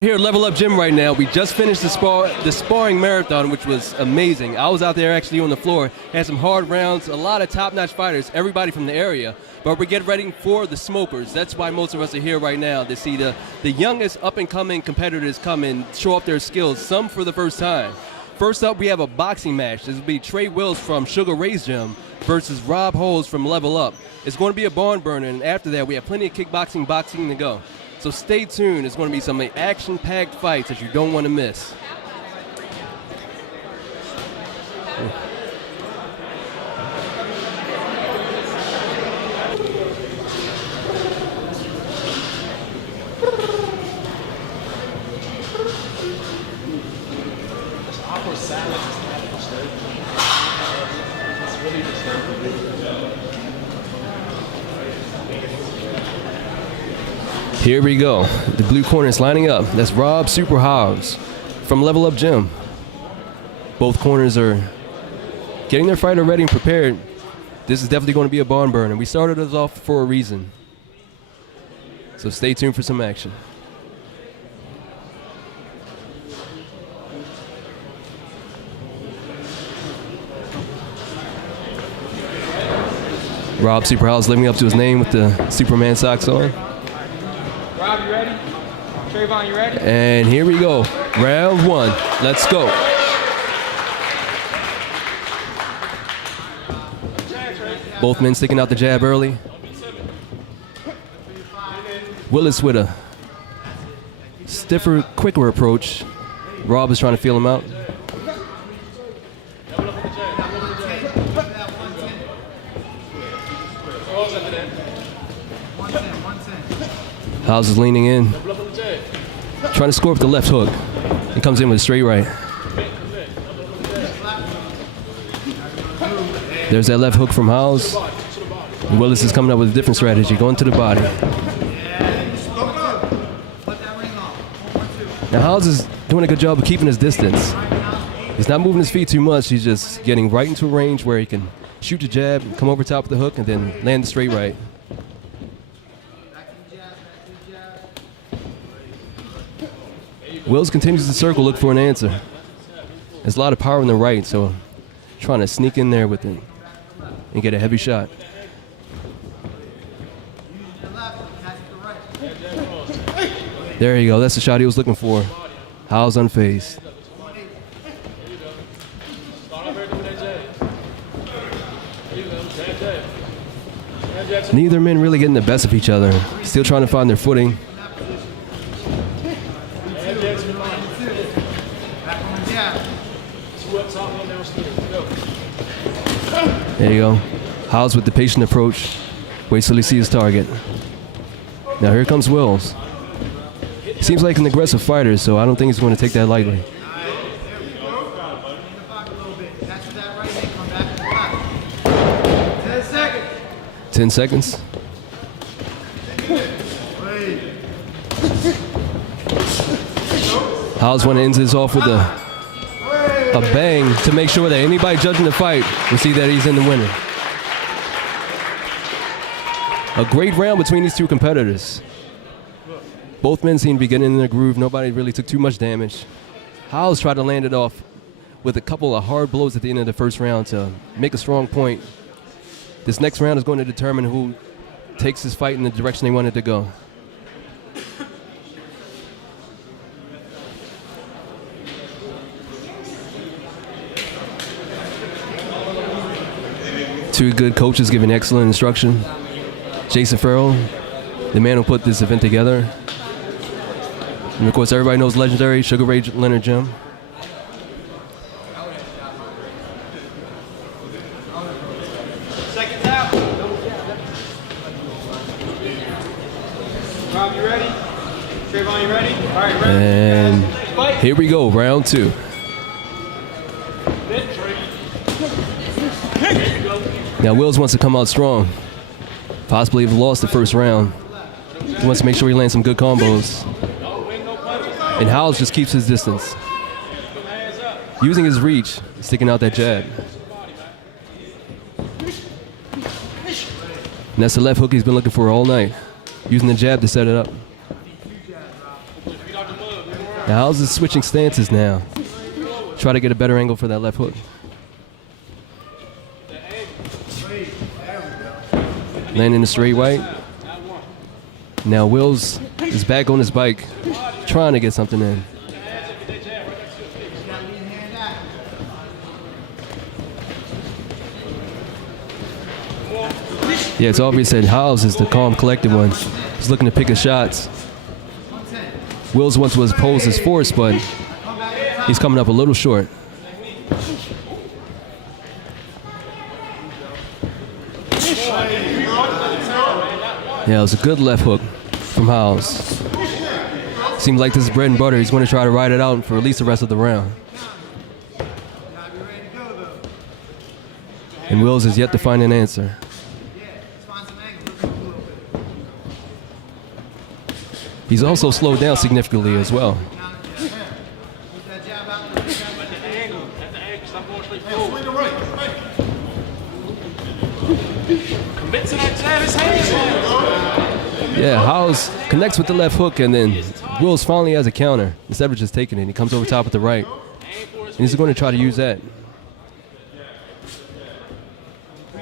Here at Level Up Gym right now. We just finished the sparring marathon, which was amazing. I was out there actually on the floor, had some hard rounds, a lot of top-notch fighters, everybody from the area. But we're getting ready for the smokers. That's why most of us are here right now, to see the youngest up-and-coming competitors come and show off their skills, some for the first time. First up, we have a boxing match. This will be Trey Wills from Sugar Ray's Gym versus Rob Holes from Level Up. It's going to be a barn burner, and after that, we have plenty of kickboxing, boxing to go. So stay tuned. It's going to be some action-packed fights that you don't want to miss. Here we go. The blue corner is lining up. That's Rob Super Hobbs from Level Up Gym. Both corners are getting their fighter ready and prepared. This is definitely going to be a barn burner. We started us off for a reason. So stay tuned for some action. Rob Super Hobbs living up to his name with the Superman socks on. Rob, you ready? Trayvon, you ready? And here we go. Round one. Let's go. Both men sticking out the jab early. Willis with a stiffer, quicker approach. Rob is trying to feel him out. Hobbs is leaning in, trying to score with the left hook. He comes in with a straight right. There's that left hook from Hobbs. Willis is coming up with a different strategy, going to the body. Now Hobbs is doing a good job of keeping his distance. He's not moving his feet too much. He's just getting right into a range where he can shoot the jab, come over top of the hook, and then land the straight right. Wills continues to circle, look for an answer. There's a lot of power in the right, so trying to sneak in there with it and get a heavy shot. There you go. That's the shot he was looking for. Hobbs unfazed. Neither men really getting the best of each other. Still trying to find their footing. There you go. Hobbs with the patient approach. Waits till he sees his target. Now here comes Wills. Seems like an aggressive fighter, so I don't think he's going to take that lightly. 10 seconds. Hobbs want to end this off with a bang to make sure that anybody judging the fight will see that he's in the winner. A great round between these two competitors. Both men seem to be getting in their groove. Nobody really took too much damage. Hobbs tried to land it off with a couple of hard blows at the end of the first round to make a strong point. This next round is going to determine who takes this fight in the direction they want it to go. Two good coaches giving excellent instruction. Jason Farrell, the man who put this event together. And of course, everybody knows legendary Sugar Ray Leonard Gym. Seconds out. Rob, you ready? Trayvon, you ready? All right, ready. And here we go, round two. Now Wills wants to come out strong. Possibly have lost the first round. He wants to make sure he lands some good combos. And Hobbs just keeps his distance. Using his reach, sticking out that jab. And that's the left hook he's been looking for all night. Using the jab to set it up. Now Howes is switching stances now. Try to get a better angle for that left hook. Landing a straight right. Now Wills is back on his bike, trying to get something in. Yeah, it's obvious that Howes is the calm, collected one. He's looking to pick his shots. Wills wants to oppose his force, but he's coming up a little short. Yeah, it was a good left hook from Howes. Seems like this is bread and butter. He's going to try to ride it out for at least the rest of the round. And Wills has yet to find an answer. He's also slowed down significantly as well. Yeah, Howes connects with the left hook, and then Wills finally has a counter instead of just taking it. He comes over top with the right, and he's going to try to use that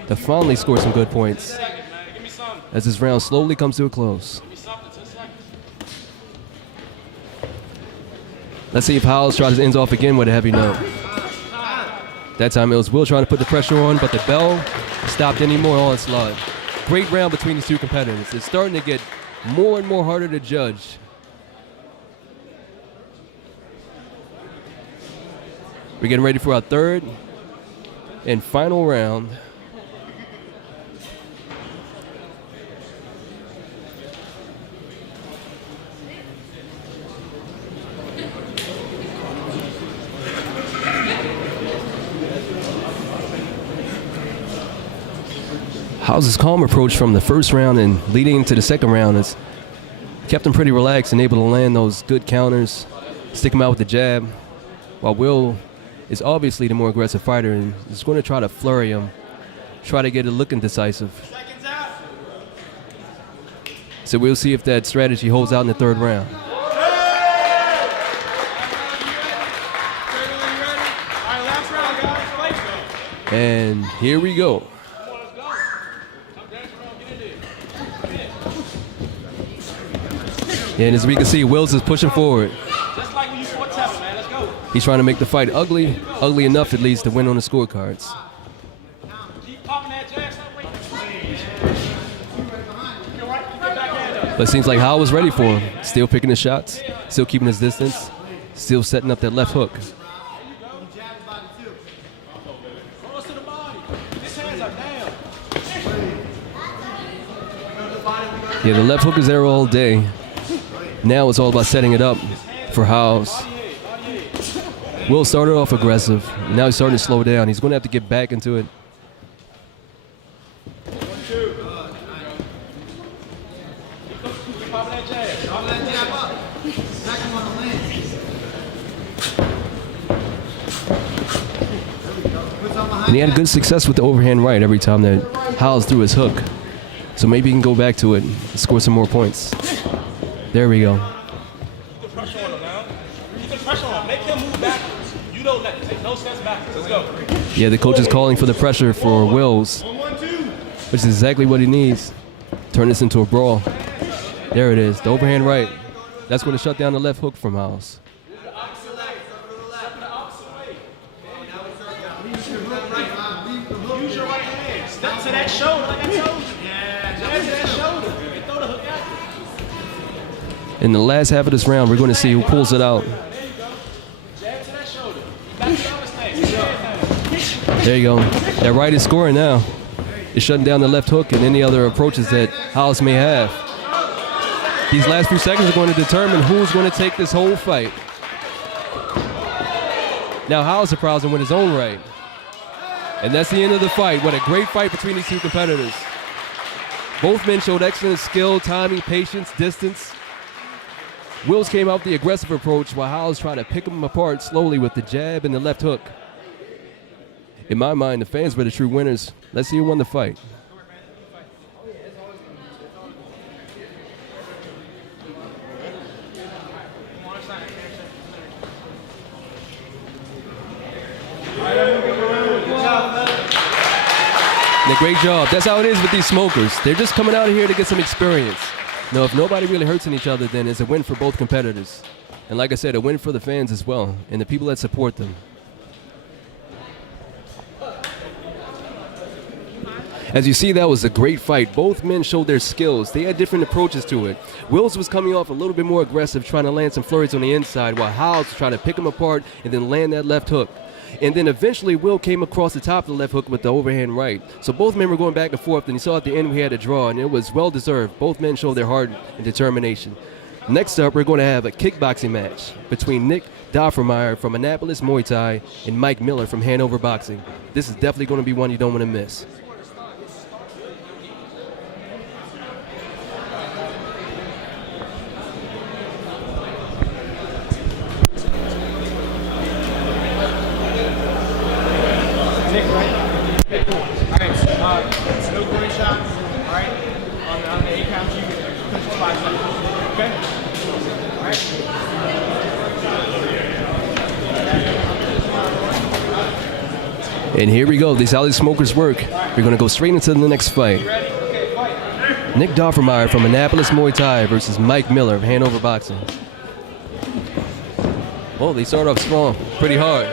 to finally score some good points as this round slowly comes to a close. Let's see if Howes tries to end off again with a heavy note. That time it was Will trying to put the pressure on, but the bell stopped any more onslaught. Great round between these two competitors. It's starting to get more and more harder to judge. We're getting ready for our third and final round. Howes' calm approach from the first round and leading into the second round has kept him pretty relaxed and able to land those good counters, stick him out with the jab, while Will is obviously the more aggressive fighter and is going to try to flurry him, try to get it looking decisive. So we'll see if that strategy holds out in the third round. And here we go. Yeah, and as we can see, Wills is pushing forward. He's trying to make the fight ugly enough at least to win on the scorecards. But it seems like Howes was ready for him. Still picking his shots, still keeping his distance, still setting up that left hook. Yeah, the left hook is there all day. Now it's all about setting it up for Howes. Will started off aggressive. Now he's starting to slow down. He's going to have to get back into it. And he had good success with the overhand right every time that Howes threw his hook. So maybe he can go back to it and score some more points. There we go. Keep the pressure on him now. Keep the pressure on him. Make him move backwards. You don't let him take no steps backwards. Let's go. Yeah, the coach is calling for the pressure for Wills, which is exactly what he needs. Turn this into a brawl. There it is, the overhand right. That's going to shut down the left hook from Howes. Use your right hand. Step to that shoulder like I told you. Step to that shoulder. And throw the hook out. In the last half of this round, we're going to see who pulls it out. There you go. That right is scoring now. It's shutting down the left hook and any other approaches that Howes may have. These last few seconds are going to determine who's going to take this whole fight. Now Howes surprised him with his own right. And that's the end of the fight. What a great fight between these two competitors. Both men showed excellent skill, timing, patience, distance. Wills came out with the aggressive approach while Howes tried to pick them apart slowly with the jab and the left hook. In my mind, the fans were the true winners. Let's see who won the fight. And a great job. That's how it is with these smokers. They're just coming out here to get some experience. You know, if nobody really hurts each other, then it's a win for both competitors. And like I said, a win for the fans as well, and the people that support them. As you see, that was a great fight. Both men showed their skills. They had different approaches to it. Wills was coming off a little bit more aggressive, trying to land some flurries on the inside, while Howes was trying to pick him apart and then land that left hook. And then eventually Will came across the top of the left hook with the overhand right. So both men were going back and forth, and you saw at the end we had a draw, and it was well-deserved. Both men showed their heart and determination. Next up, we're going to have a kickboxing match between Nick Doffermeyer from Annapolis Muay Thai and Mike Miller from Hanover Boxing. This is definitely going to be one you don't want to miss. No groin shots, all right? On the 8 count, you push 5 seconds, okay? All right? And here we go. This is how these smokers work. We're going to go straight into the next fight. Nick Doffermeyer from Annapolis Muay Thai versus Mike Miller of Hanover Boxing. Oh, they start off strong, pretty hard.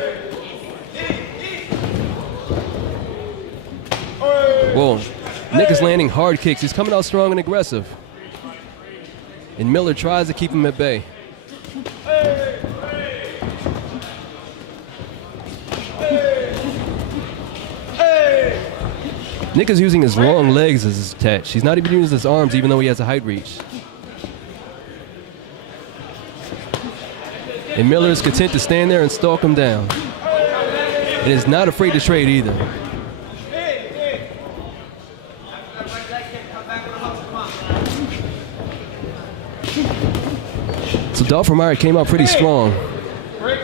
Whoa, Nick is landing hard kicks. He's coming out strong and aggressive. And Miller tries to keep him at bay. Nick is using his long legs as his attach. He's not even using his arms, even though he has a height reach. And Miller is content to stand there and stalk him down. And is not afraid to trade either. So Doffermeyer came out pretty strong.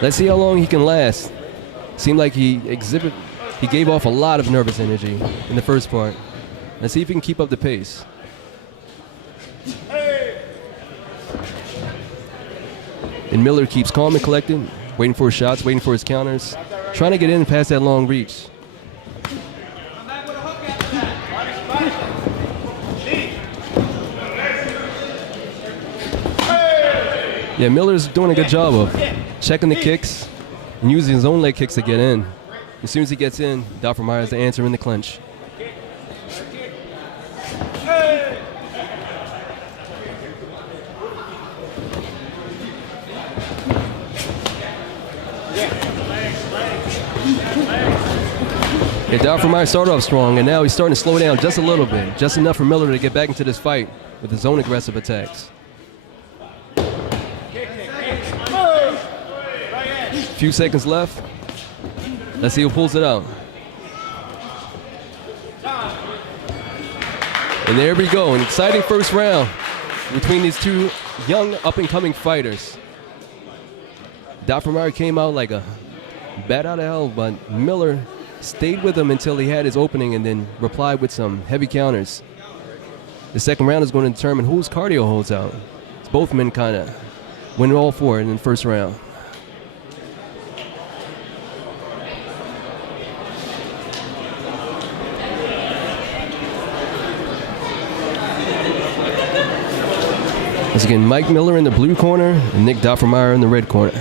Let's see how long he can last. Seemed like he gave off a lot of nervous energy in the first part. Let's see if he can keep up the pace. And Miller keeps calm and collected, waiting for his shots, waiting for his counters, trying to get in past that long reach. Yeah, Miller's doing a good job of checking the kicks and using his own leg kicks to get in. As soon as he gets in, Doffermeyer has the answer in the clinch. Yeah, Doffermeyer started off strong, and now he's starting to slow down just a little bit, just enough for Miller to get back into this fight with his own aggressive attacks. Few seconds left. Let's see who pulls it out. And there we go, an exciting first round between these two young up-and-coming fighters. Doffermeyer came out like a bat out of hell, but Miller stayed with him until he had his opening and then replied with some heavy counters. The second round is going to determine whose cardio holds out. Both men kind of went all for it in the first round. Once again, Mike Miller in the blue corner and Nick Doffermeyer in the red corner.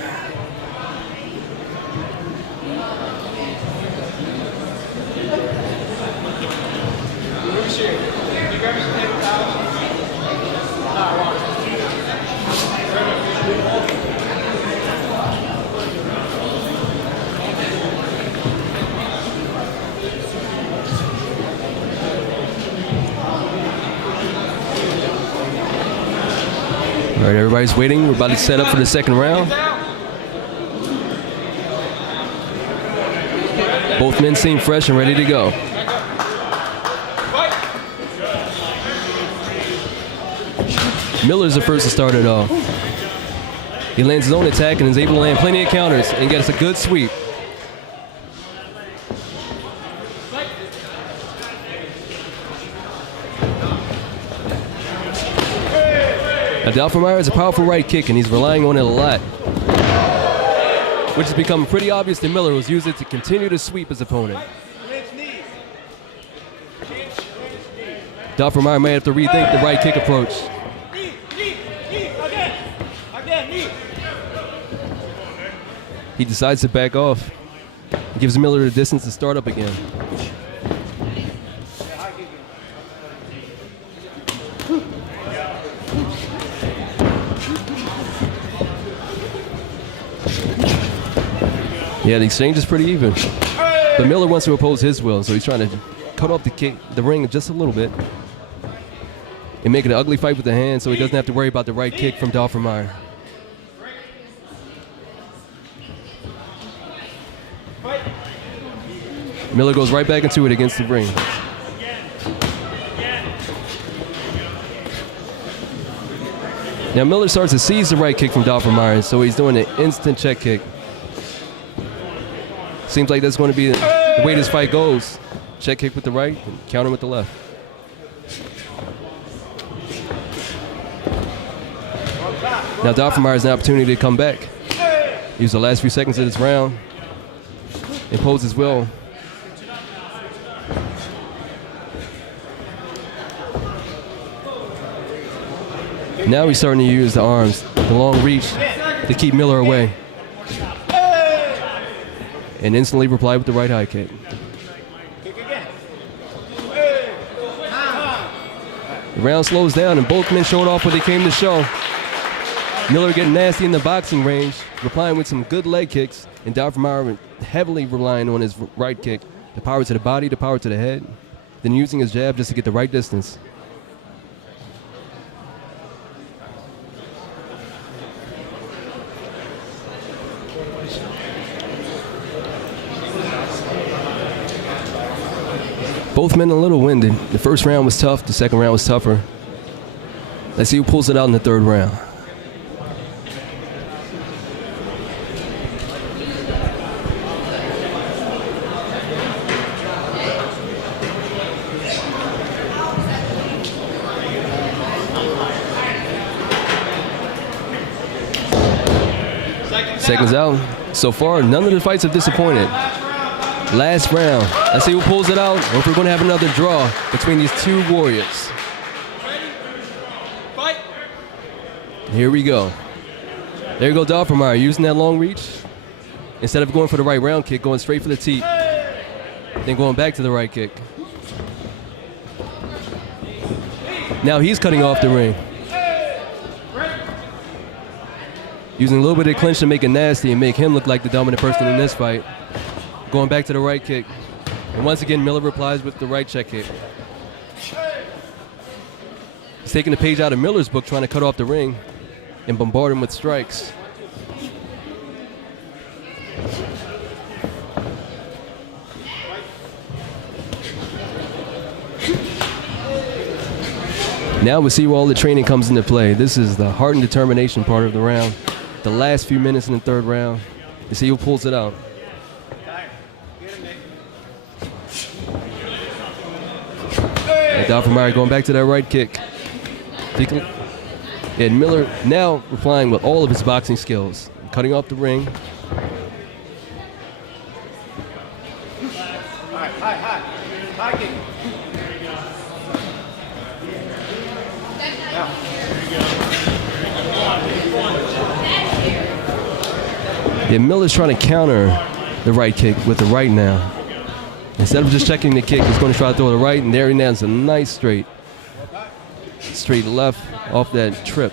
All right, everybody's waiting. We're about to set up for the second round. Both men seem fresh and ready to go. Miller's the first to start it off. He lands his own attack and is able to land plenty of counters and gets a good sweep. Now, Doffermeyer has a powerful right kick, and he's relying on it a lot. which has become pretty obvious to Miller, who's used it to continue to sweep his opponent. Doffermeyer may have to rethink the right kick approach. He decides to back off. He gives Miller the distance to start up again. Yeah, the exchange is pretty even. But Miller wants to oppose his will, so he's trying to cut off the ring just a little bit and make it an ugly fight with the hand so he doesn't have to worry about the right kick from Doffermeyer. Miller goes right back into it against the ring. Now Miller starts to seize the right kick from Doffermeyer, so he's doing an instant check kick. Seems like that's going to be the way this fight goes. Check kick with the right, and counter with the left. Now Doffermeyer has an opportunity to come back. Use the last few seconds of this round. Impose his will. Now he's starting to use the arms, the long reach, to keep Miller away. And instantly reply with the right high kick. The round slows down and both men showed off what they came to show. Miller getting nasty in the boxing range, replying with some good leg kicks, and Doffermeyer heavily relying on his right kick. The power to the body, the power to the head, then using his jab just to get the right distance. Both men a little winded. The first round was tough, the second round was tougher. Let's see who pulls it out in the third round. Seconds out. So far, none of the fights have disappointed. Last round. Let's see who pulls it out, or if we're going to have another draw between these two warriors. Fight. Here we go. There you go, Doffermeyer using that long reach. Instead of going for the right round kick, going straight for the teeth. Then going back to the right kick. Now he's cutting off the ring. Using a little bit of clinch to make it nasty and make him look like the dominant person in this fight. Going back to the right kick. And once again, Miller replies with the right check kick. He's taking a page out of Miller's book, trying to cut off the ring and bombard him with strikes. Now we see where all the training comes into play. This is the heart and determination part of the round. The last few minutes in the third round. You see who pulls it out. Doffermeyer going back to that right kick. And Miller now replying with all of his boxing skills. Cutting off the ring. High kick. Yeah, Miller's trying to counter the right kick with the right now. Instead of just checking the kick, he's going to try to throw the right, and there he lands a nice straight left off that trip.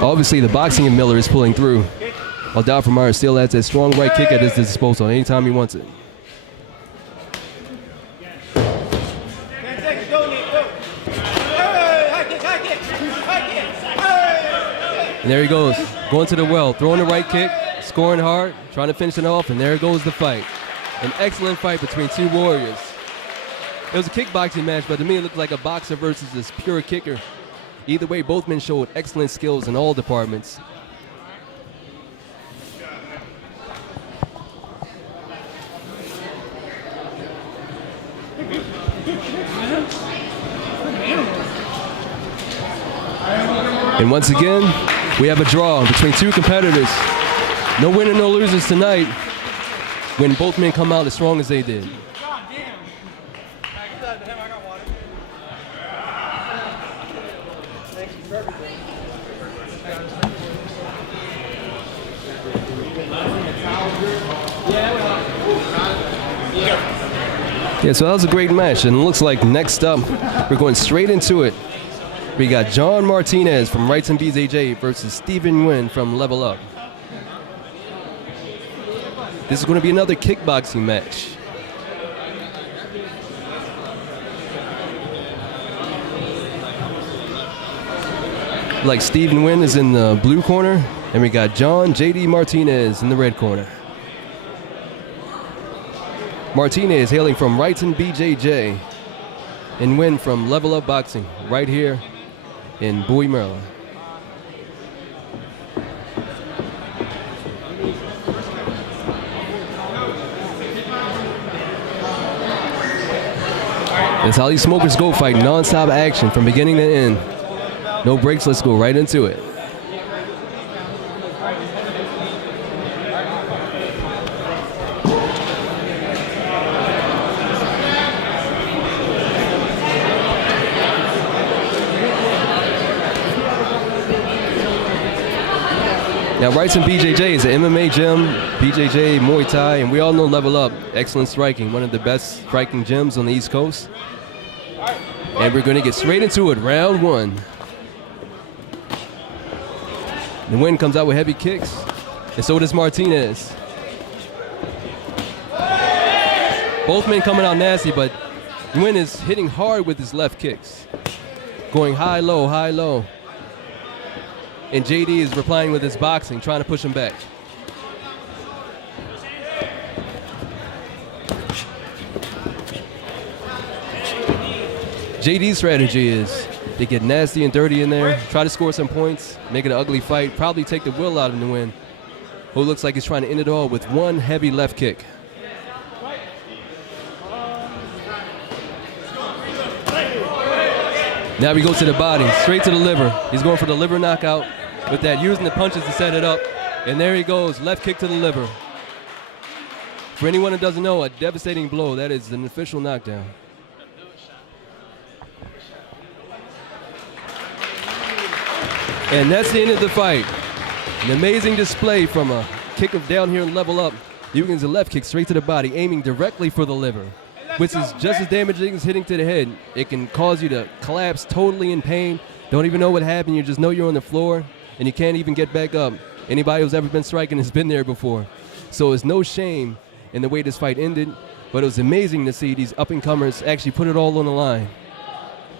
Obviously, the boxing of Miller is pulling through, while Doffermeyer still has that strong right kick at his disposal anytime he wants it. And there he goes, going to the well, throwing the right kick, scoring hard, trying to finish it off, and there goes the fight. An excellent fight between two warriors. It was a kickboxing match, but to me it looked like a boxer versus this pure kicker. Either way, both men showed excellent skills in all departments. And once again, we have a draw between two competitors. No winner, no losers tonight when both men come out as strong as they did. God damn. I got water. Thank you for everything. Yeah, so that was a great match, and it looks like next up, we're going straight into it. We got John Martinez from Wrightson BJJ versus Stephen Nguyen from Level Up. This is going to be another kickboxing match. Like Stephen Nguyen is in the blue corner, and we got John J.D. Martinez in the red corner. Martinez hailing from Wrightson BJJ, and Nguyen from Level Up Boxing right here in Bowie, Maryland. That's how these smokers go, fight non-stop action from beginning to end. No breaks, let's go right into it. Now, Wrightson BJJ is an MMA gym, BJJ, Muay Thai, and we all know Level Up, excellent striking, one of the best striking gyms on the East Coast. And we're going to get straight into it, round one. The Nguyen comes out with heavy kicks, and so does Martinez. Both men coming out nasty, but Nguyen is hitting hard with his left kicks, going high, low, high, low. And JD is replying with his boxing, trying to push him back. JD's strategy is to get nasty and dirty in there, try to score some points, make it an ugly fight, probably take the will out of Nguyen, who looks like he's trying to end it all with one heavy left kick. Now he goes to the body, straight to the liver. He's going for the liver knockout with that, using the punches to set it up. And there he goes, left kick to the liver. For anyone who doesn't know, a devastating blow. That is an official knockdown. And that's the end of the fight. An amazing display from a kick of down here and Level Up. Using the left kick straight to the body, aiming directly for the liver, which is just as damaging as hitting to the head. It can cause you to collapse totally in pain. Don't even know what happened. You just know you're on the floor and you can't even get back up. Anybody who's ever been striking has been there before. So it's no shame in the way this fight ended, but it was amazing to see these up-and-comers actually put it all on the line.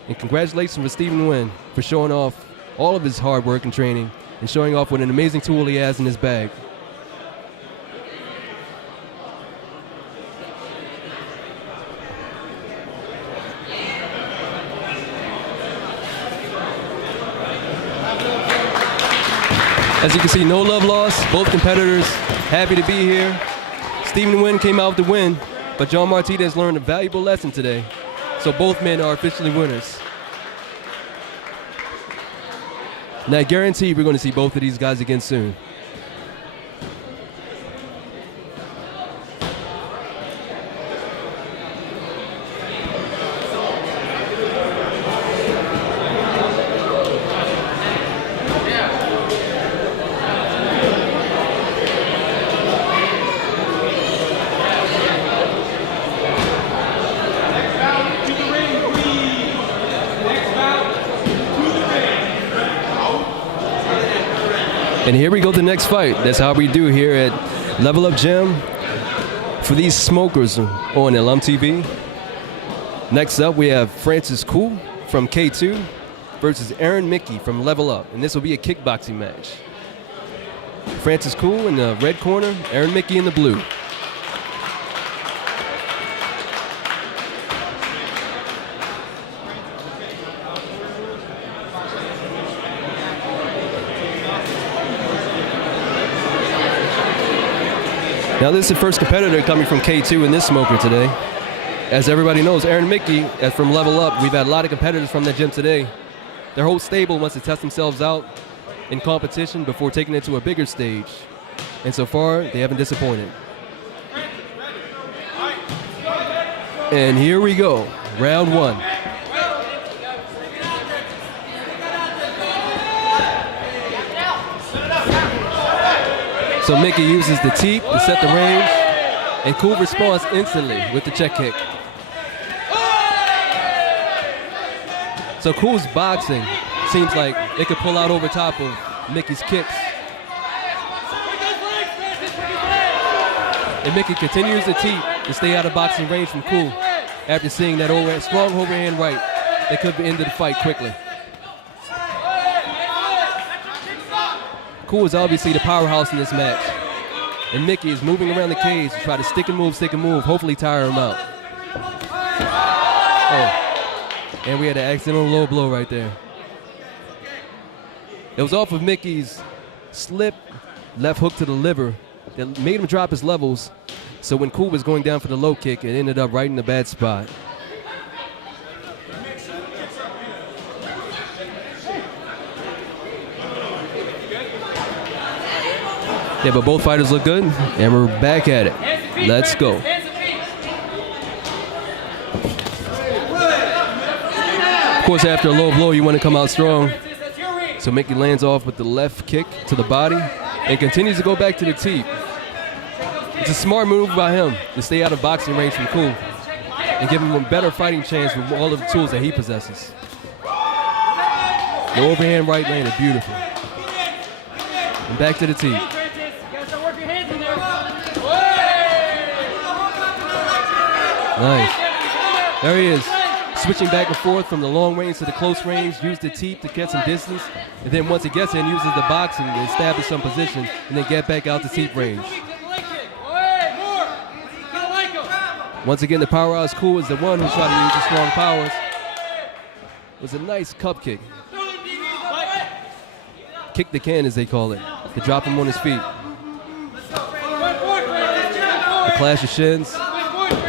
And congratulations for Stephen Nguyen for showing off all of his hard work and training and showing off what an amazing tool he has in his bag. As you can see, no love lost. Both competitors happy to be here. Stephen Nguyen came out with the win, but John Martinez learned a valuable lesson today. So both men are officially winners. And I guarantee we're going to see both of these guys again soon. And here we go to the next fight. That's how we do here at Level Up Gym for these smokers on LM TV. Next up, we have Francis Koo from K2 versus Aaron Mickey from Level Up. And this will be a kickboxing match. Francis Koo in the red corner, Aaron Mickey in the blue. Now this is the first competitor coming from K2 in this smoker today. As everybody knows, Aaron Mickey from Level Up, we've had a lot of competitors from that gym today. Their whole stable wants to test themselves out in competition before taking it to a bigger stage. And so far, they haven't disappointed. And here we go, round one. So Mickey uses the teep to set the range, and Cool responds instantly with the check kick. So Cool's boxing seems like it could pull out over top of Mickey's kicks. And Mickey continues to teep to stay out of boxing range from Cool after seeing that strong overhand right that could end the fight quickly. Cool is obviously the powerhouse in this match. And Mickey is moving around the cage to try to stick and move, hopefully tire him out. Oh. And we had an accidental low blow right there. It was off of Mickey's slip left hook to the liver that made him drop his levels. So when Cool was going down for the low kick, it ended up right in the bad spot. Yeah, but both fighters look good, and we're back at it. Let's go. Of course, after a low blow, you want to come out strong. So Mickey lands off with the left kick to the body and continues to go back to the teep. It's a smart move by him to stay out of boxing range from Cool and give him a better fighting chance with all of the tools that he possesses. The overhand right landed beautiful. And back to the teep. Nice. There he is, switching back and forth from the long range to the close range, use the teep to get some distance, and then once he gets in, uses the boxing to establish some position, and then get back out to teep range. Once again, the powerhouse Cool is the one who tried to use the strong powers. It was a nice cup kick. Kick the can, as they call it, to drop him on his feet. The clash of shins.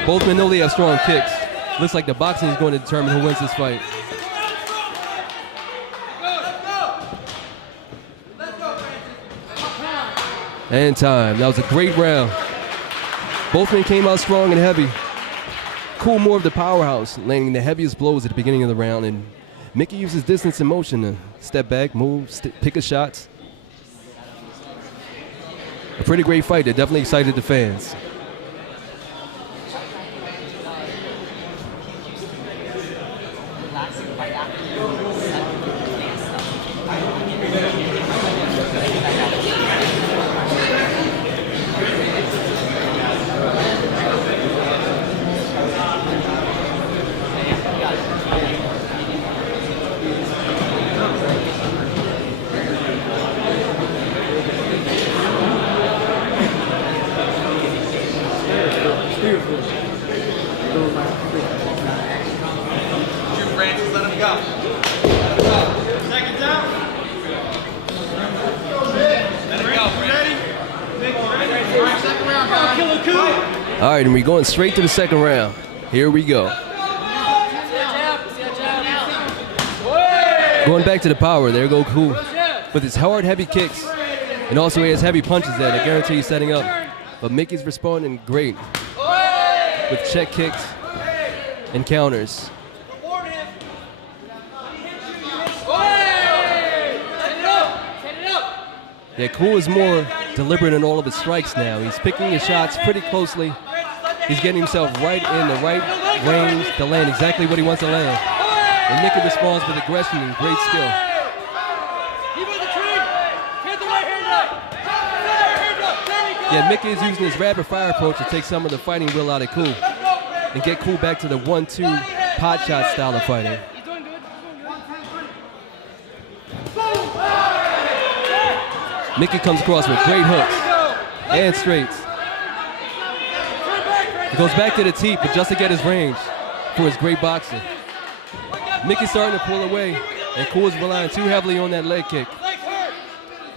Both men know they have strong kicks. Looks like the boxing is going to determine who wins this fight. And time. That was a great round. Both men came out strong and heavy. Cool more of the powerhouse, landing the heaviest blows at the beginning of the round, and Mickey uses distance and motion to step back, move, pick his shots. A pretty great fight that definitely excited the fans. All right, and we're going straight to the second round. Here we go. Going back to the power, there go Cool with his hard, heavy kicks, and also he has heavy punches there that guarantee he's setting up. But Mickey's responding great with check kicks and counters. Yeah, Cool is more deliberate in all of his strikes now. He's picking his shots pretty closely. He's getting himself right in the right range to land exactly what he wants to land. And Mickey responds with aggression and great skill. Yeah, Mickey is using his rapid fire approach to take some of the fighting will out of Cool and get Cool back to the 1-2 pot shot style of fighting. Mickey comes across with great hooks and straights. He goes back to the teep, but just to get his range for his great boxing. Mickey's starting to pull away, and Cool is relying too heavily on that leg kick.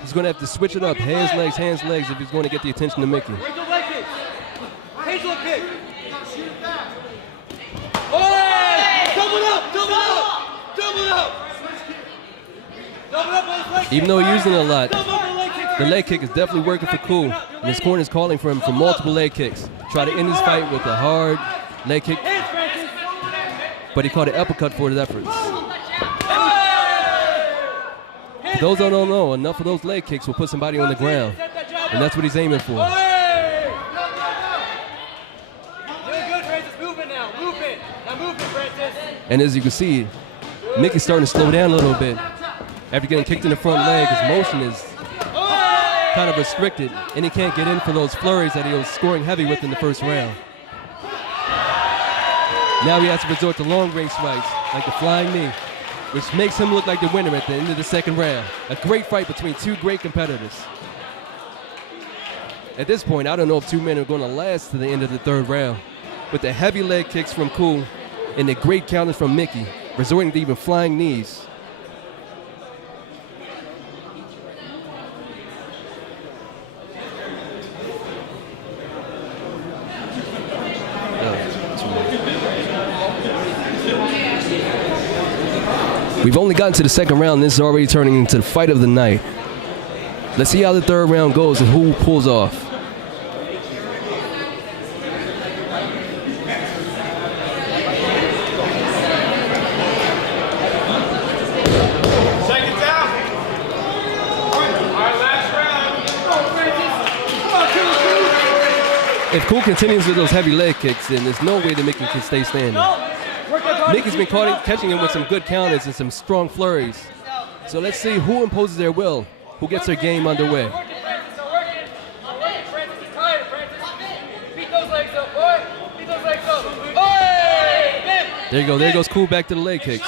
He's going to have to switch it up, hands, legs, if he's going to get the attention of Mickey. Even though he's using it a lot, the leg kick is definitely working for Cool. And his corner is calling for him for multiple leg kicks. Try to end his fight with a hard leg kick, but he caught an uppercut for his efforts. For those who don't know, enough of those leg kicks will put somebody on the ground, and that's what he's aiming for. Doing good, Francis. Move it now. Move it. Now move it, Francis. And as you can see, Mickey's starting to slow down a little bit. After getting kicked in the front leg, his motion is kind of restricted, and he can't get in for those flurries that he was scoring heavy with in the first round. Now he has to resort to long-range strikes, like the flying knee, which makes him look like the winner at the end of the second round. A great fight between two great competitors. At this point, I don't know if two men are going to last to the end of the third round. With the heavy leg kicks from Cool and the great counters from Mickey, resorting to even flying knees. We've only gotten to the second round, and this is already turning into the fight of the night. Let's see how the third round goes and who pulls off. Second down. All right, last round. If Cool continues with those heavy leg kicks, then there's no way that Mickey can stay standing. Mickey's been catching him with some good counters and some strong flurries. So let's see who imposes their will, who gets their game underway. There you go. There goes Cool back to the leg kicks.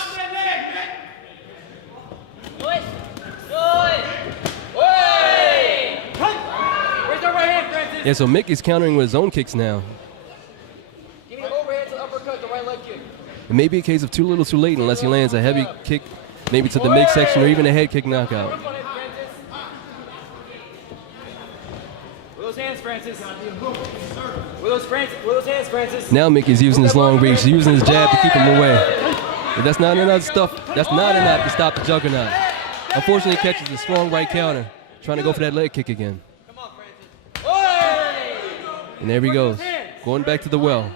Yeah, so Mickey's countering with his own kicks now. Give me the overhead to the uppercut, the right leg kick. It may be a case of too little too late unless he lands a heavy kick, maybe to the midsection or even a head kick knockout. With those hands, Francis. With those hands, Francis. Now Mickey's using his long reach, using his jab to keep him away. But that's not enough to stop the juggernaut. Unfortunately, he catches a strong right counter, trying to go for that leg kick again. Come on, Francis. And there he goes, going back to the well.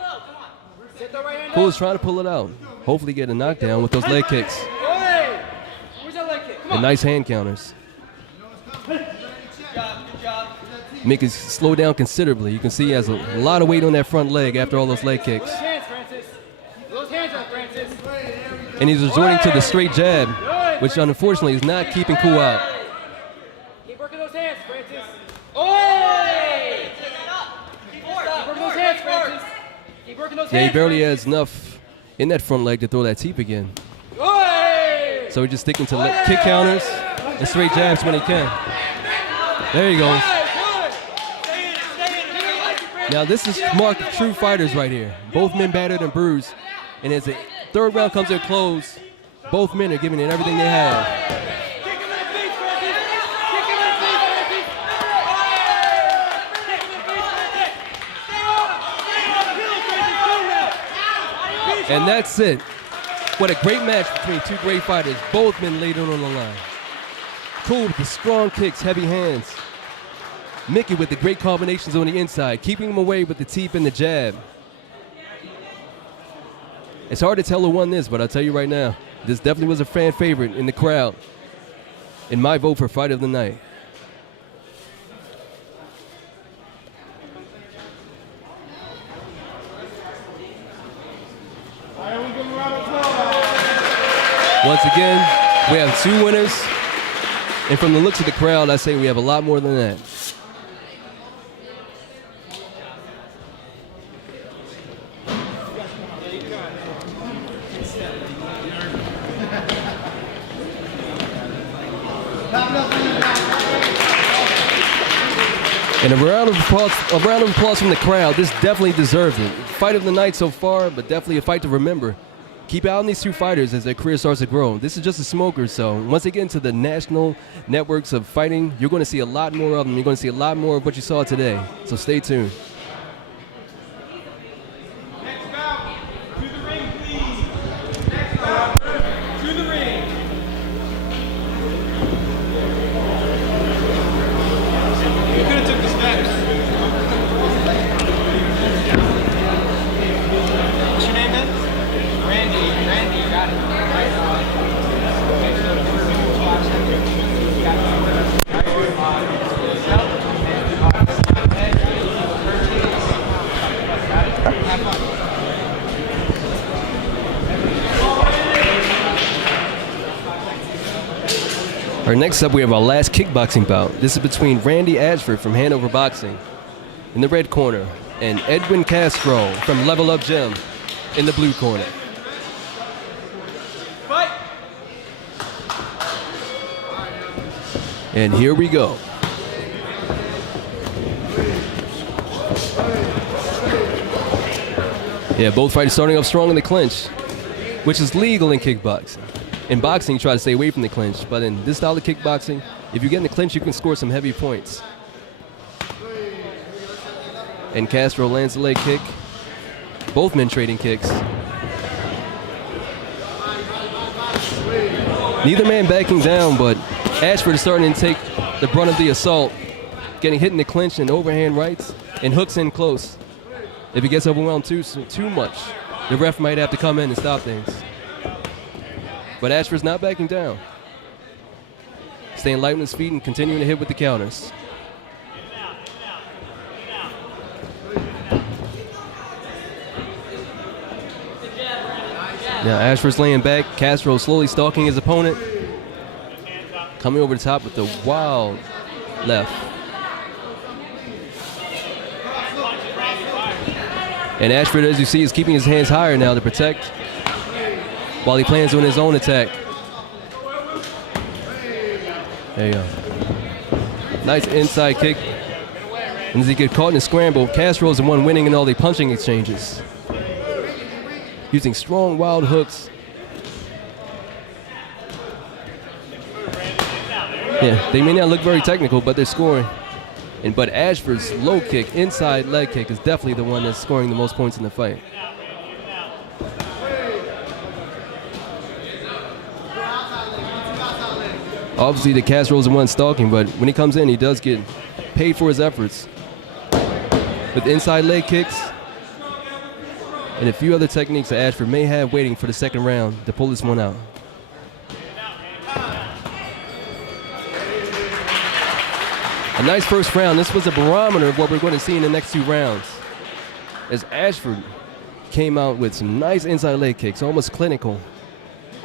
Set the right hand Cool up. is trying to pull it out. Hopefully get a knockdown with those leg kicks Where's that leg kick? Come and on. nice hand counters. Good job. Mickey's slowed down considerably. You can see he has a lot of weight on that front leg after all those leg kicks. With those hands, Francis. With those hands up, Francis. And he's resorting to the straight jab, which unfortunately is not keeping Cool out. Keep working those hands, Francis. Oh! Keep working those hands, Francis. Keep working those Yeah, hands. he barely Francis. has enough in that front leg to throw that teep again. Oi! So he's just sticking to kick counters and straight jabs when he can. There he goes. Now this is mark of true fighters right here. Both men battered and bruised. And as the third round comes to a close, both men are giving it everything they have. Kick him in the face, Francis. Kick him in the face, Francis. Kick him in the face, Francis. Stay on. And that's it. What a great match between two great fighters. Both men laid it on the line. Cool with the strong kicks, heavy hands. Mickey with the great combinations on the inside, keeping him away with the teep and the jab. It's hard to tell who won this, but I'll tell you right now, this definitely was a fan favorite in the crowd. In my vote for fight of the night. Once again, we have two winners. And from the looks of the crowd, I say we have a lot more than that. And a round of applause from the crowd. This definitely deserves it. Fight of the night so far, but definitely a fight to remember. Keep out on these two fighters as their career starts to grow. This is just a smoker, so once they get into the national networks of fighting, you're going to see a lot more of them. You're going to see a lot more of what you saw today. So stay tuned. Next bout, to the ring, please. Next bout, to the ring. Our next up, we have our last kickboxing bout. This is between Randy Ashford from Hanover Boxing in the red corner and Edwin Castro from Level Up Gym in the blue corner. Fight! And here we go. Yeah, both fighters starting off strong in the clinch, which is legal in kickboxing. In boxing, you try to stay away from the clinch, but in this style of kickboxing, if you get in the clinch, you can score some heavy points. And Castro lands the leg kick. Both men trading kicks. Neither man backing down, but Ashford is starting to take the brunt of the assault, getting hit in the clinch and overhand rights, and hooks in close. If he gets overwhelmed too much, the ref might have to come in and stop things. But Ashford's not backing down. Staying light on his feet and continuing to hit with the counters. Now Ashford's laying back. Castro slowly stalking his opponent. Coming over the top with the wild left. And Ashford, as you see, is keeping his hands higher now to protect while he plans on his own attack. There you go. Nice inside kick. And as he gets caught in a scramble, Castro's the one winning in all the punching exchanges. Using strong, wild hooks. Yeah, they may not look very technical, but they're scoring. But Ashford's low kick, inside leg kick, is definitely the one that's scoring the most points in the fight. Obviously, the Castro's the one stalking, but when he comes in, he does get paid for his efforts. With inside leg kicks and a few other techniques that Ashford may have waiting for the second round to pull this one out. A nice first round. This was a barometer of what we're going to see in the next two rounds. As Ashford came out with some nice inside leg kicks, almost clinical,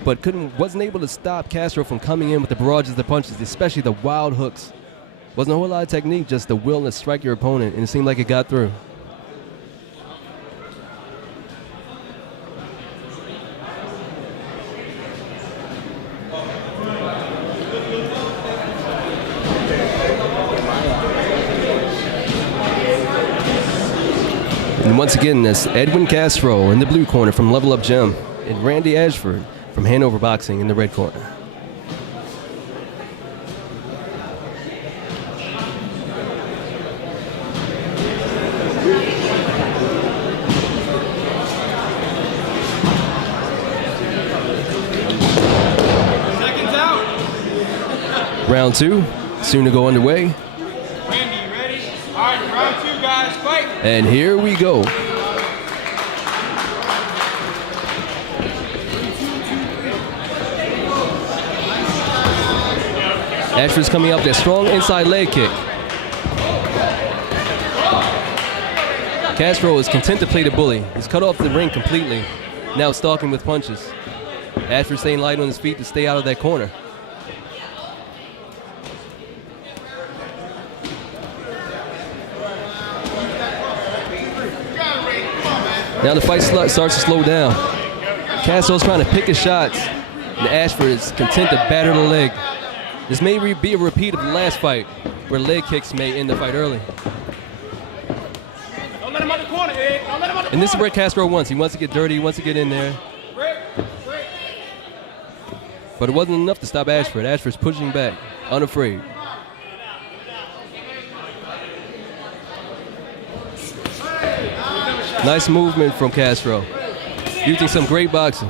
but wasn't able to stop Castro from coming in with the barrages of the punches, especially the wild hooks. Wasn't a whole lot of technique, just the will to strike your opponent, and it seemed like it got through. And once again, that's Edwin Castro in the blue corner from Level Up Gym, and Randy Ashford from Hanover Boxing in the red corner. Seconds out. Round two, soon to go underway. Randy, you ready? All right, round two, guys. Fight. And here we go. Ashford's coming up with a strong inside leg kick. Castro is content to play the bully. He's cut off the ring completely, now stalking with punches. Ashford staying light on his feet to stay out of that corner. Now the fight starts to slow down. Castro's trying to pick his shots, and Ashford is content to batter the leg. This may be a repeat of the last fight, where leg kicks may end the fight early. Don't let him out the corner, Ed. Don't let him out the And this is corner. where Castro wants. He wants to get dirty, he wants to get in there. But it wasn't enough to stop Ashford. Ashford's pushing back, unafraid. Nice movement from Castro, using some great boxing.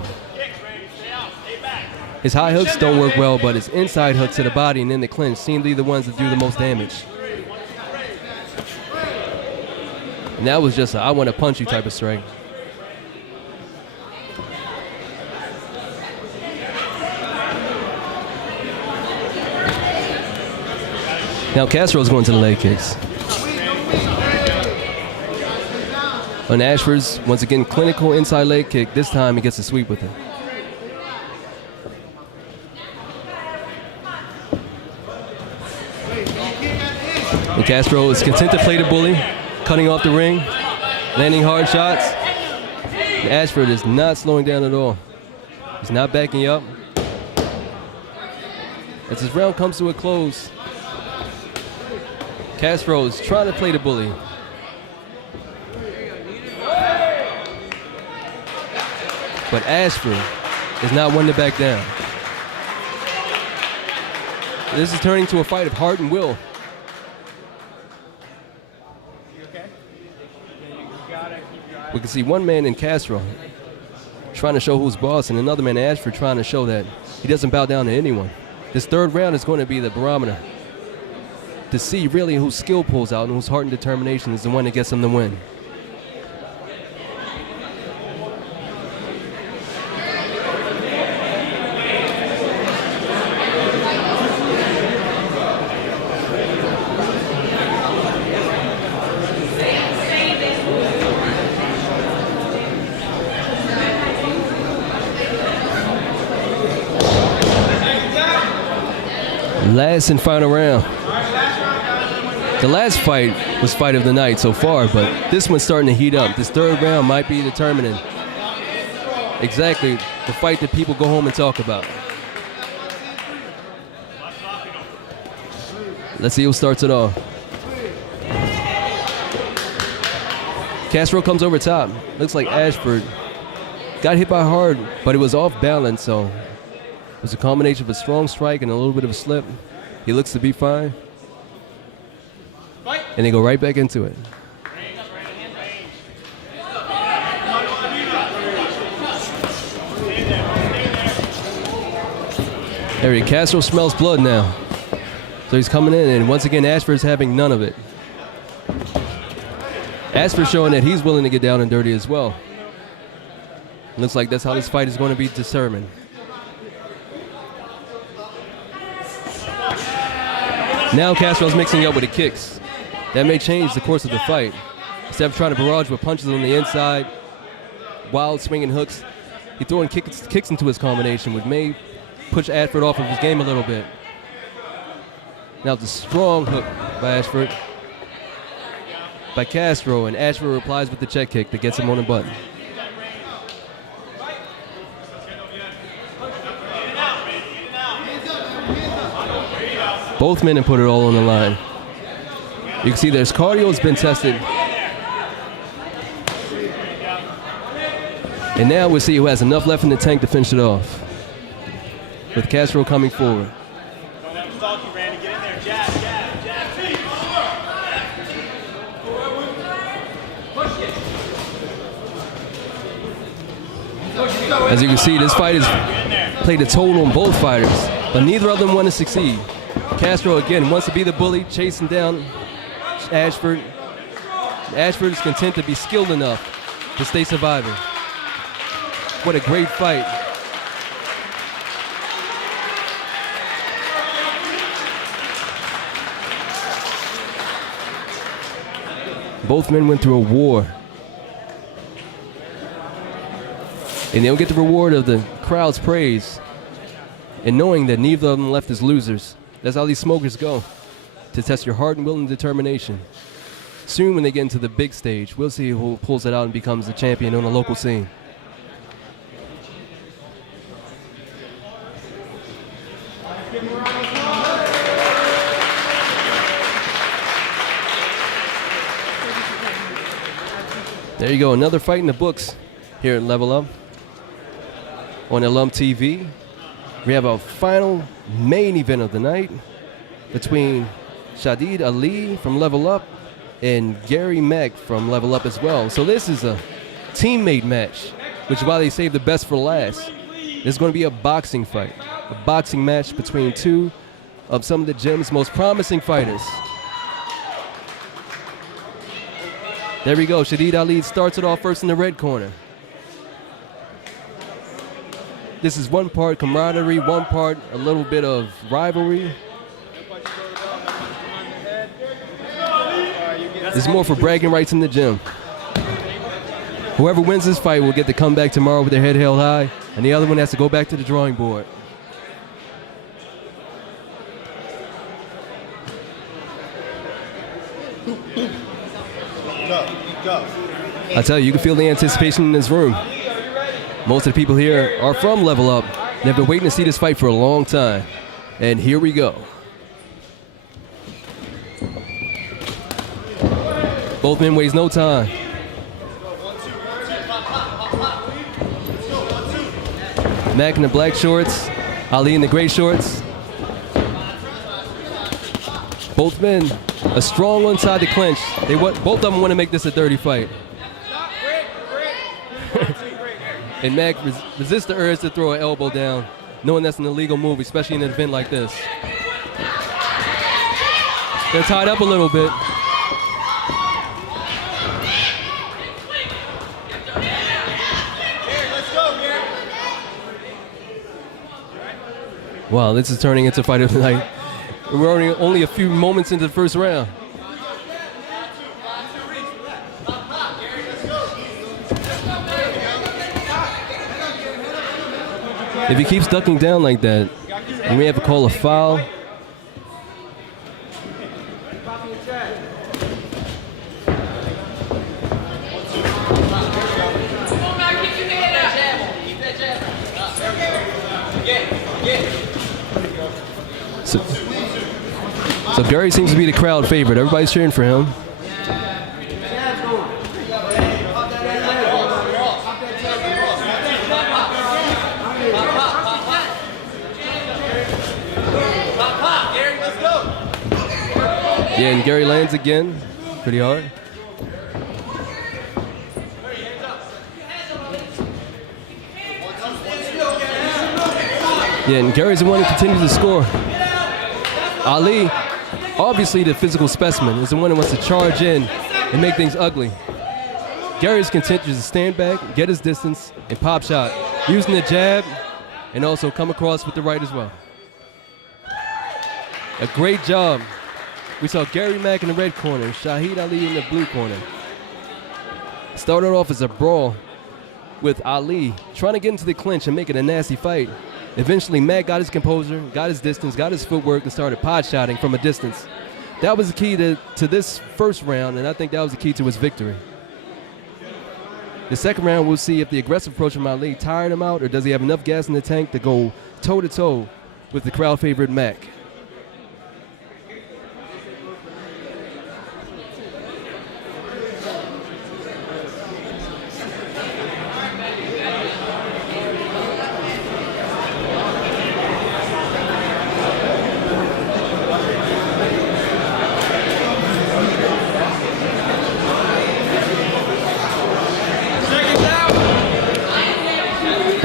His high hooks don't work well, but his inside hooks to the body and in the clinch seem to be the ones that do the most damage. And that was just a I want to punch you type of strike. Now Castro's going to the leg kicks. On Ashford's, once again, clinical inside leg kick. This time he gets a sweep with it. And Castro is content to play the bully, cutting off the ring, landing hard shots. And Ashford is not slowing down at all. He's not backing up. As this round comes to a close, Castro is trying to play the bully. But Ashford is not one to back down. This is turning to a fight of heart and will. We can see one man in Castro trying to show who's boss, and another man, Ashford, trying to show that he doesn't bow down to anyone. This third round is going to be the barometer to see really whose skill pulls out and whose heart and determination is the one that gets them the win. Last and final round. The last fight was fight of the night so far, but this one's starting to heat up. This third round might be determining exactly the fight that people go home and talk about. Let's see who starts it off. Castro comes over top. Looks like Ashford got hit by hard, but it was off balance, so it was a combination of a strong strike and a little bit of a slip. He looks to be fine. And they go right back into it. There Castro smells blood now. So he's coming in, and once again, Ashford's having none of it. Ashford showing that he's willing to get down and dirty as well. Looks like that's how this fight is going to be determined. Now Castro's mixing up with the kicks. That may change the course of the fight. Instead of trying to barrage with punches on the inside, wild swinging hooks, he's throwing kicks into his combination, which may push Ashford off of his game a little bit. Now the strong hook by Ashford, by Castro, and Ashford replies with the check kick that gets him on the button. Both men have put it all on the line. You can see their cardio has been tested. And now we'll see who has enough left in the tank to finish it off. With Castro coming forward. As you can see, this fight has played a toll on both fighters, but neither of them want to succeed. Castro, again, wants to be the bully, chasing down Ashford. Ashford is content to be skilled enough to stay surviving. What a great fight. Both men went through a war. And they'll get the reward of the crowd's praise and knowing that neither of them left as losers. That's how these smokers go, to test your heart and will and determination. Soon when they get into the big stage, we'll see who pulls it out and becomes the champion on the local scene. There you go, another fight in the books here at Level Up. On Alum TV, we have our final main event of the night between Shadid Ali from Level Up and Gary Mack from Level Up as well. So this is a teammate match, which is why they saved the best for last. This is going to be a boxing fight, a boxing match between two of some of the gym's most promising fighters. There we go, Shadid Ali starts it off first in the red corner. This is one part camaraderie, one part a little bit of rivalry. It's more for bragging rights in the gym. Whoever wins this fight will get to come back tomorrow with their head held high, and the other one has to go back to the drawing board. I tell you can feel the anticipation in this room. Most of the people here are from Level Up and have been waiting to see this fight for a long time. And here we go. Both men waste no time. Mac in the black shorts, Ali in the gray shorts. Both men a strong one side to clinch. Both of them want to make this a dirty fight. And Mac resists the urge to throw an elbow down, knowing that's an illegal move, especially in an event like this. They're tied up a little bit. Wow, this is turning into fight of the night. We're only a few moments into the first round. If he keeps ducking down like that, you may have to call a foul. So Gary seems to be the crowd favorite. Everybody's cheering for him. Yeah, and Gary lands again, pretty hard. Yeah, and Gary's the one who continues to score. Ali, obviously the physical specimen, is the one who wants to charge in and make things ugly. Gary's content to stand back, get his distance, and pop shot, using the jab, and also come across with the right as well. A great job. We saw Gary Mack in the red corner, Shahid Ali in the blue corner. Started off as a brawl with Ali trying to get into the clinch and make it a nasty fight. Eventually, Mack got his composure, got his distance, got his footwork, and started pod shotting from a distance. That was the key to this first round, and I think that was the key to his victory. The second round, we'll see if the aggressive approach from Ali tired him out, or does he have enough gas in the tank to go toe-to-toe with the crowd favorite Mack.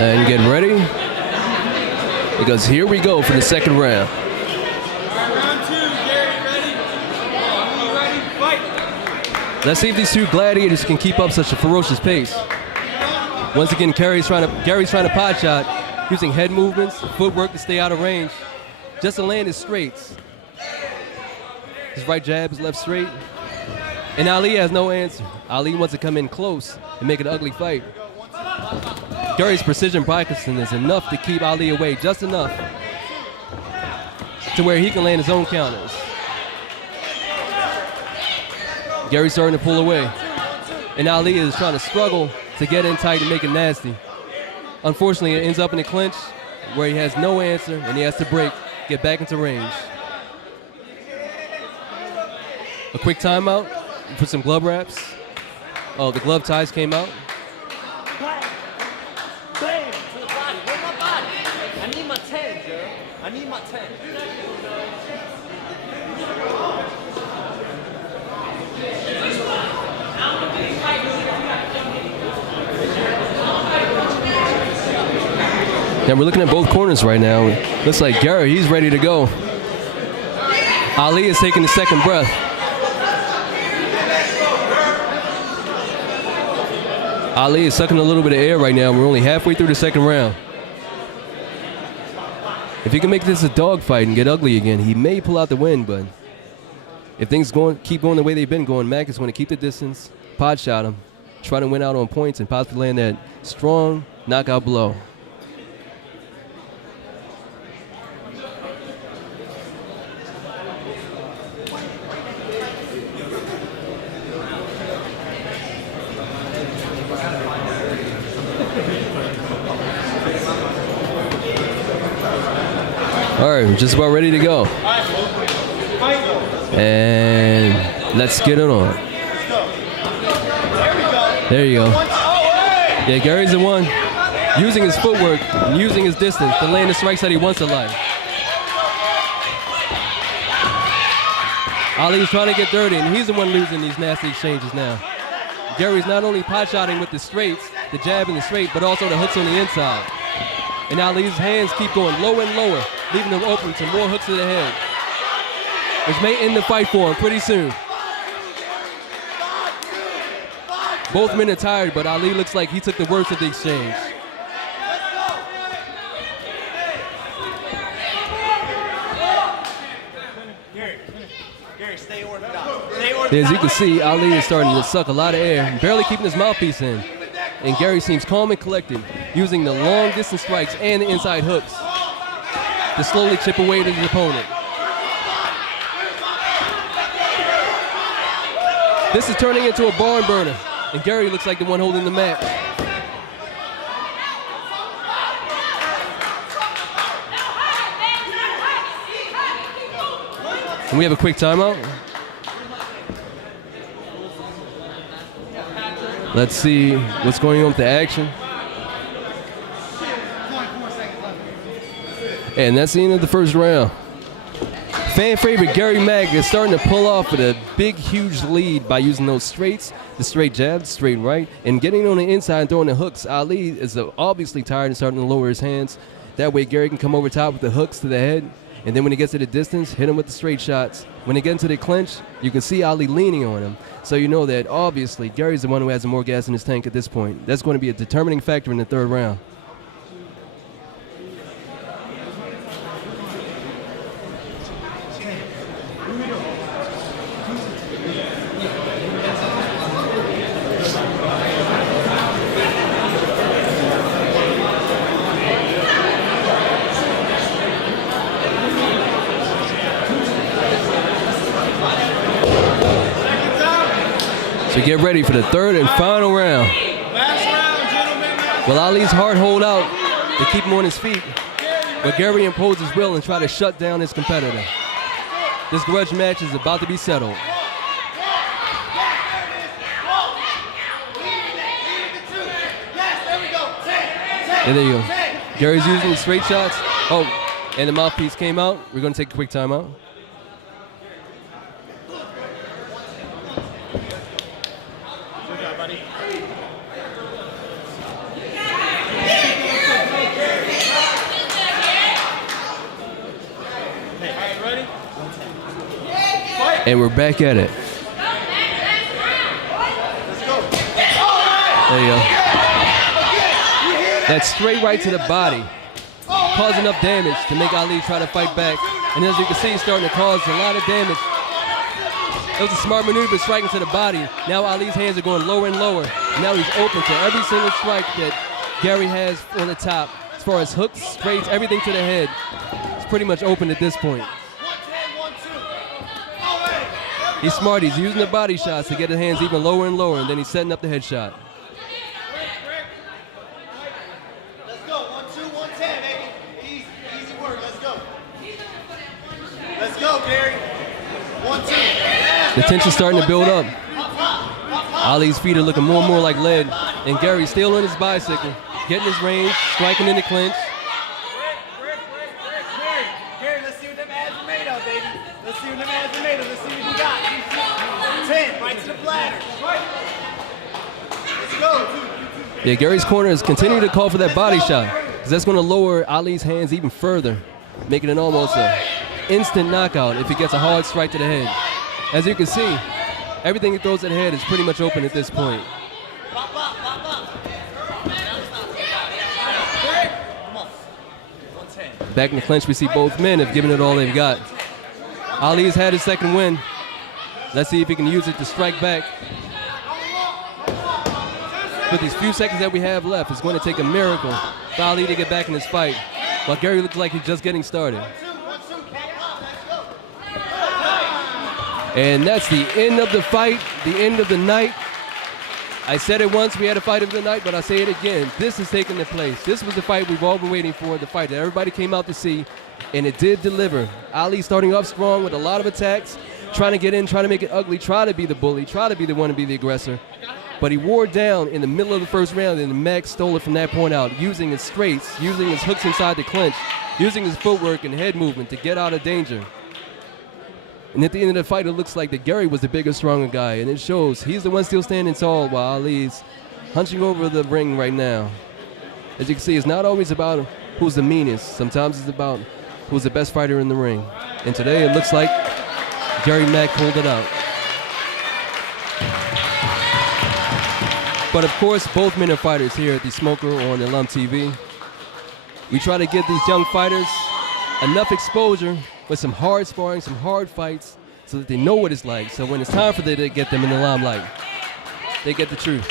And get ready, because here we go for the second round. Round two, Gary, ready? Ready, fight. Let's see if these two gladiators can keep up such a ferocious pace. Once again, Gary's trying to pod shot, using head movements, footwork to stay out of range, just to land his straights. His right jab, his left straight. And Ali has no answer. Ali wants to come in close and make it an ugly fight. Gary's precision practicing is enough to keep Ali away, just enough to where he can land his own counters. Gary's starting to pull away, and Ali is trying to struggle to get in tight and make it nasty. Unfortunately, it ends up in a clinch where he has no answer and he has to break, get back into range. A quick timeout, put some glove wraps. Oh, the glove ties came out. Bam! To the body. Where's my body? I need my 10, girl. I need my 10. Now we're looking at both corners right now. Looks like Gary, he's ready to go. Ali is taking the second breath. Ali is sucking a little bit of air right now. We're only halfway through the second round. If he can make this a dogfight and get ugly again, he may pull out the win, but if things keep going the way they've been going, Mack is going to keep the distance, pot shot him, try to win out on points, and possibly land that strong knockout blow. All right, we're just about ready to go. And let's get it on. There you go. Yeah, Gary's the one using his footwork and using his distance to land the strikes that he wants to land. Ali's trying to get dirty, and he's the one losing these nasty exchanges now. Gary's not only pot-shotting with the straights, the jab and the straight, but also the hooks on the inside. And Ali's hands keep going lower and lower, leaving them open to more hooks to the head, which may end the fight for him pretty soon. Both men are tired, but Ali looks like he took the worst of the exchange. Gary, stay ordered. As you can see, Ali is starting to suck a lot of air, barely keeping his mouthpiece in. And Gary seems calm and collected, using the long distance strikes and the inside hooks to slowly chip away at his opponent. This is turning into a barn burner, and Gary looks like the one holding the match. And we have a quick timeout. Let's see what's going on with the action. And that's the end of the first round. Fan favorite Gary Mack is starting to pull off with a big, huge lead by using those straights, the straight jab, straight right, and getting on the inside and throwing the hooks. Ali is obviously tired and starting to lower his hands. That way Gary can come over top with the hooks to the head, and then when he gets to the distance, hit him with the straight shots. When he gets into the clinch, you can see Ali leaning on him. So you know that obviously Gary's the one who has more gas in his tank at this point. That's going to be a determining factor in the third round. So get ready for the third and final round. Last round, gentlemen. Well, Ali's hard hold out to keep him on his feet, but Gary imposes his will and try to shut down his competitor. This grudge match is about to be settled. And there you go. Gary's using the straight shots. Oh, and the mouthpiece came out. We're going to take a quick timeout. And we're back at it. There you go. That straight right to the body caused enough damage to make Ali try to fight back. And as you can see, he's starting to cause a lot of damage. It was a smart maneuver striking to the body. Now Ali's hands are going lower and lower. And now he's open to every single strike that Gary has on the top. As far as hooks, straights, everything to the head. It's pretty much open at this point. He's smart. He's using the body shots to get his hands even lower and lower, and then he's setting up the headshot. Let's go. 1-2, 110, baby. Easy work. Let's go. Let's go, Gary. 1-2. The tension's starting to build up. Ali's feet are looking more and more like lead, and Gary's still on his bicycle, getting his range, striking in the clinch. Gary, let's see what them ads are made of, baby. Let's see what them ads are made of. Let's see what you got. 10, right to the bladder. Let's go. Yeah, Gary's corner is continuing to call for that body shot, because that's going to lower Ali's hands even further, making it almost an instant knockout if he gets a hard strike to the head. As you can see, everything he throws at the head is pretty much open at this point. Back in the clinch, we see both men have given it all they've got. Ali has had his second win, Let's see if he can use it to strike back. With these few seconds that we have left, it's going to take a miracle for Ali to get back in this fight, while Gary looks like he's just getting started. And that's the end of the fight, the end of the night. I said it once, we had a fight of the night, but I'll say it again. This is taking the place. This was the fight we've all been waiting for, the fight that everybody came out to see, and it did deliver. Ali starting off strong with a lot of attacks, trying to get in, trying to make it ugly, try to be the bully, try to be the one to be the aggressor. But he wore down in the middle of the first round, and Max stole it from that point out, using his straights, using his hooks inside the clinch, using his footwork and head movement to get out of danger. And at the end of the fight, it looks like that Gary was the bigger, stronger guy, and it shows. He's the one still standing tall while Ali's hunching over the ring right now. As you can see, it's not always about who's the meanest. Sometimes it's about who's the best fighter in the ring. And today, it looks like Gary Mack pulled it out. But of course, both men are fighters here at the Smoker on Alum TV. We try to give these young fighters enough exposure with some hard sparring, some hard fights, so that they know what it's like. So when it's time for them to get them in the limelight, they get the truth.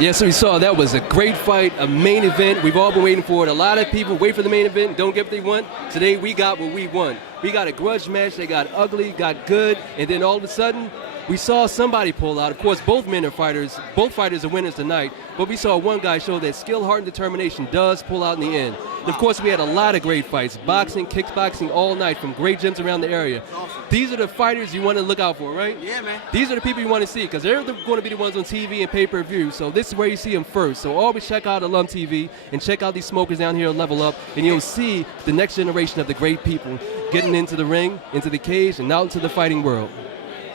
Yeah, so we saw that was a great fight, a main event. We've all been waiting for it. A lot of people wait for the main event, don't get what they want. Today we got what we want. We got a grudge match. They got ugly, got good, and then all of a sudden, we saw somebody pull out. Of course, both men are fighters. Both fighters are winners tonight. But we saw one guy show that skill, heart, and determination does pull out in the end. And of course, we had a lot of great fights. Boxing, kickboxing all night from great gyms around the area. These are the fighters you want to look out for, right? Yeah, man. These are the people you want to see because they're going to be the ones on TV and pay-per-view. So this is where you see them first. So always check out Alum TV and check out these smokers down here at Level Up. And you'll see the next generation of the great people getting into the ring, into the cage, and out into the fighting world.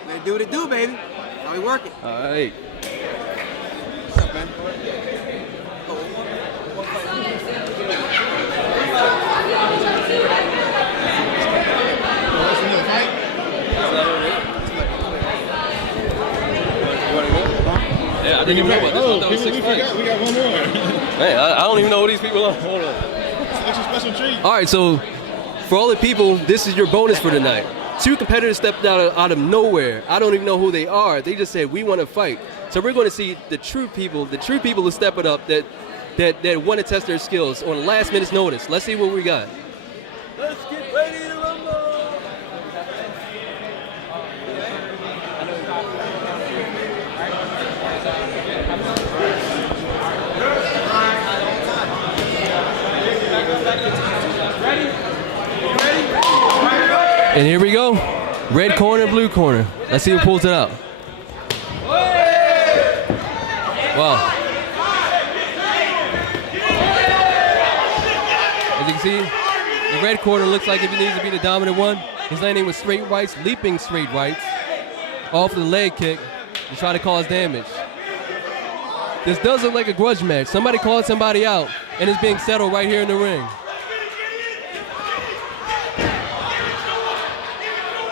Let's do what it do, baby. How we working? All right. What's up, man? Yeah, I didn't even know about this. I thought it was 6 fights. We got one more. Man, I don't even know who these people are. Hold on. Extra special treat. All right, so for all the people, this is your bonus for tonight. 2 competitors stepped out of nowhere. I don't even know who they are. They just said, we want to fight. So we're going to see the true people who step it up that want to test their skills on last minute's notice. Let's see what we got. Let's get ready to rumble. And here we go. Red corner, blue corner. Let's see who pulls it out. Wow. As you can see, the red corner looks like if he needs to be the dominant one. He's landing with straight rights, leaping straight rights, off the leg kick to try to cause damage. This does look like a grudge match. Somebody called somebody out, and it's being settled right here in the ring.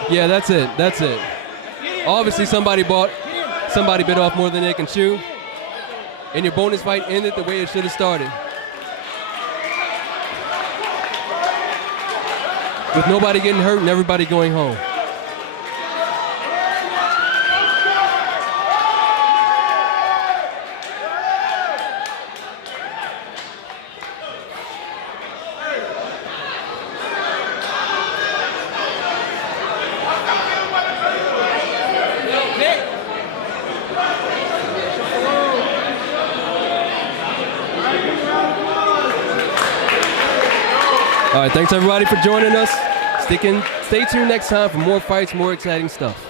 Yeah, that's it. That's it. Obviously, somebody bit off more than they can chew. And your bonus fight ended the way it should have started. With nobody getting hurt and everybody going home. All right, thanks everybody for joining us. Stay tuned next time for more fights, more exciting stuff.